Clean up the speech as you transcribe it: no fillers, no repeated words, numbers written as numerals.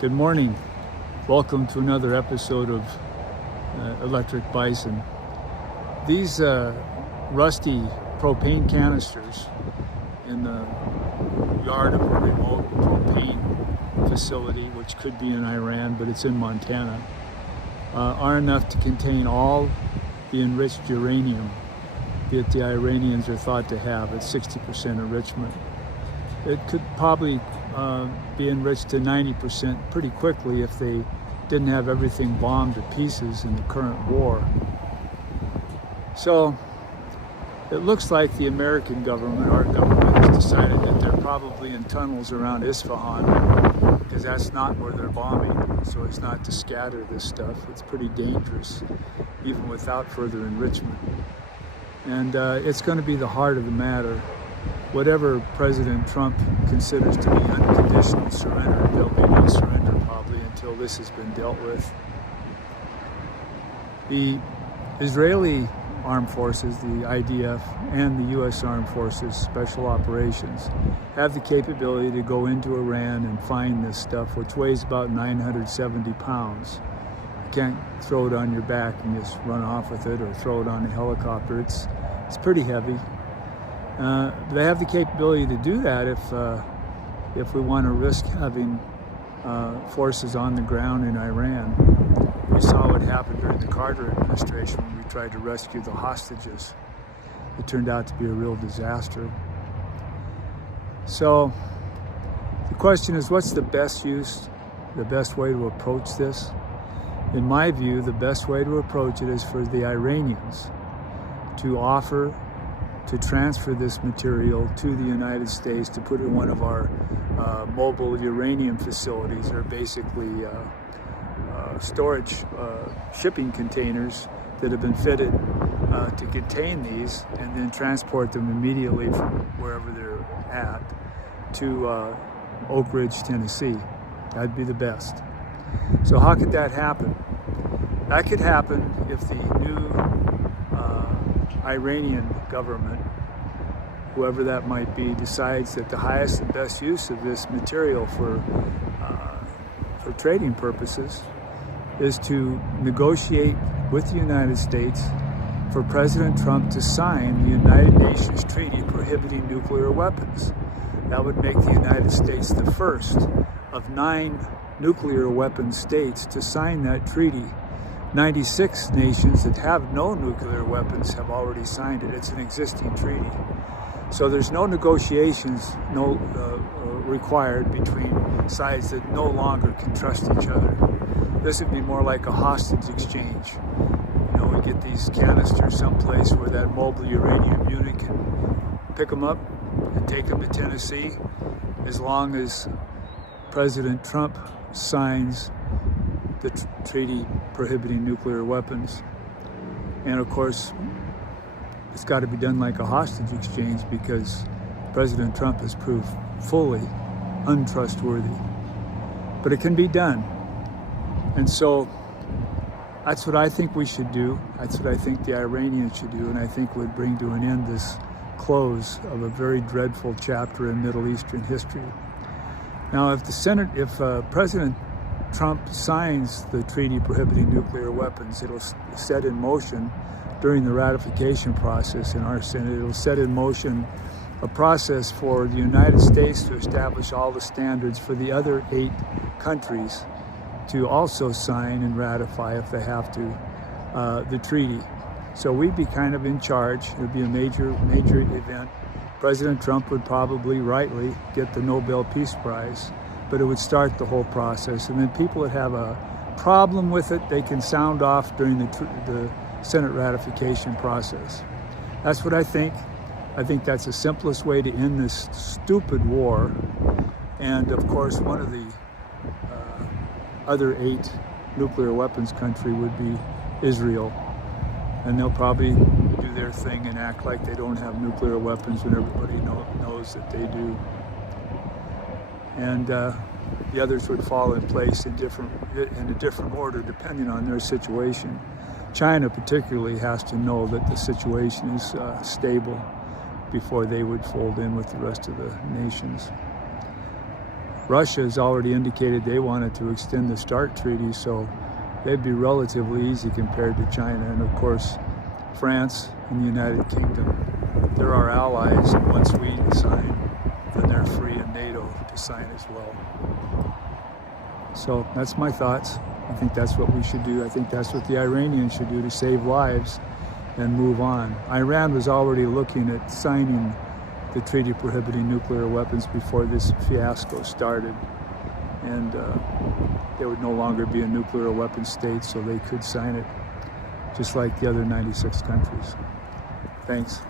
Good morning. Welcome to another episode of Electric Bison. These rusty propane canisters in the yard of a remote propane facility, which could be in Iran, but it's in Montana, are enough to contain all the enriched uranium that the Iranians are thought to have at 60% enrichment. It could probably be enriched to 90% pretty quickly if they didn't have everything bombed to pieces in the current war. So it looks like the American government, our government, has decided that they're probably in tunnels around Isfahan, because that's not where they're bombing. So it's not to scatter this stuff. It's pretty dangerous, even without further enrichment. And it's going to be the heart of the matter. Whatever President Trump considers to be unconditional surrender, they'll be no surrender probably until this has been dealt with. The Israeli armed forces, the IDF, and the U.S. Armed Forces Special Operations have the capability to go into Iran and find this stuff, which weighs about 970 pounds. You can't throw it on your back and just run off with it or throw it on a helicopter. It's pretty heavy. They have the capability to do that if we want to risk having forces on the ground in Iran. We saw what happened during the Carter administration when we tried to rescue the hostages. It turned out to be a real disaster. So the question is, what's the best way to approach this? In my view, the best way to approach it is for the Iranians to offer to transfer this material to the United States to put in one of our mobile uranium facilities, or basically storage shipping containers that have been fitted to contain these, and then transport them immediately from wherever they're at to Oak Ridge, Tennessee. That'd be the best. So how could that happen? That could happen if the new Iranian government, whoever that might be, decides that the highest and best use of this material for trading purposes is to negotiate with the United States for President Trump to sign the United Nations Treaty Prohibiting Nuclear Weapons. That would make the United States the first of 9 nuclear weapon states to sign that treaty. 96 nations that have no nuclear weapons have already signed it. It's an existing treaty. So there's no negotiations required between sides that no longer can trust each other. This would be more like a hostage exchange. You know, we get these canisters someplace where that mobile uranium unit can pick them up and take them to Tennessee, as long as President Trump signs the Treaty Prohibiting Nuclear Weapons. And of course, it's got to be done like a hostage exchange, because President Trump has proved fully untrustworthy. But it can be done. And so that's what I think we should do. That's what I think the Iranians should do, and I think would bring to an end this close of a very dreadful chapter in Middle Eastern history. Now, if President Trump signs the Treaty Prohibiting Nuclear Weapons, it'll set in motion, during the ratification process in our Senate, it'll set in motion a process for the United States to establish all the standards for the other 8 countries to also sign and ratify, if they have to, the treaty. So we'd be kind of in charge. It would be a major event. President Trump would probably rightly get the Nobel Peace Prize, but it would start the whole process. And then people that have a problem with it, they can sound off during the Senate ratification process. That's what I think. I think that's the simplest way to end this stupid war. And of course, one of the other 8 nuclear weapons country would be Israel. And they'll probably do their thing and act like they don't have nuclear weapons when everybody knows that they do. And the others would fall in place in a different order depending on their situation. China particularly has to know that the situation is stable before they would fold in with the rest of the nations. Russia has already indicated they wanted to extend the START treaty, so they'd be relatively easy compared to China. And of course, France and the United Kingdom, they're our allies, and once we sign, then they're free in NATO to sign as well. So that's my thoughts. I think that's what we should do. I think that's what the Iranians should do to save lives and move on. Iran was already looking at signing the Treaty Prohibiting Nuclear Weapons before this fiasco started. And they would no longer be a nuclear weapon state, so they could sign it just like the other 96 countries. Thanks.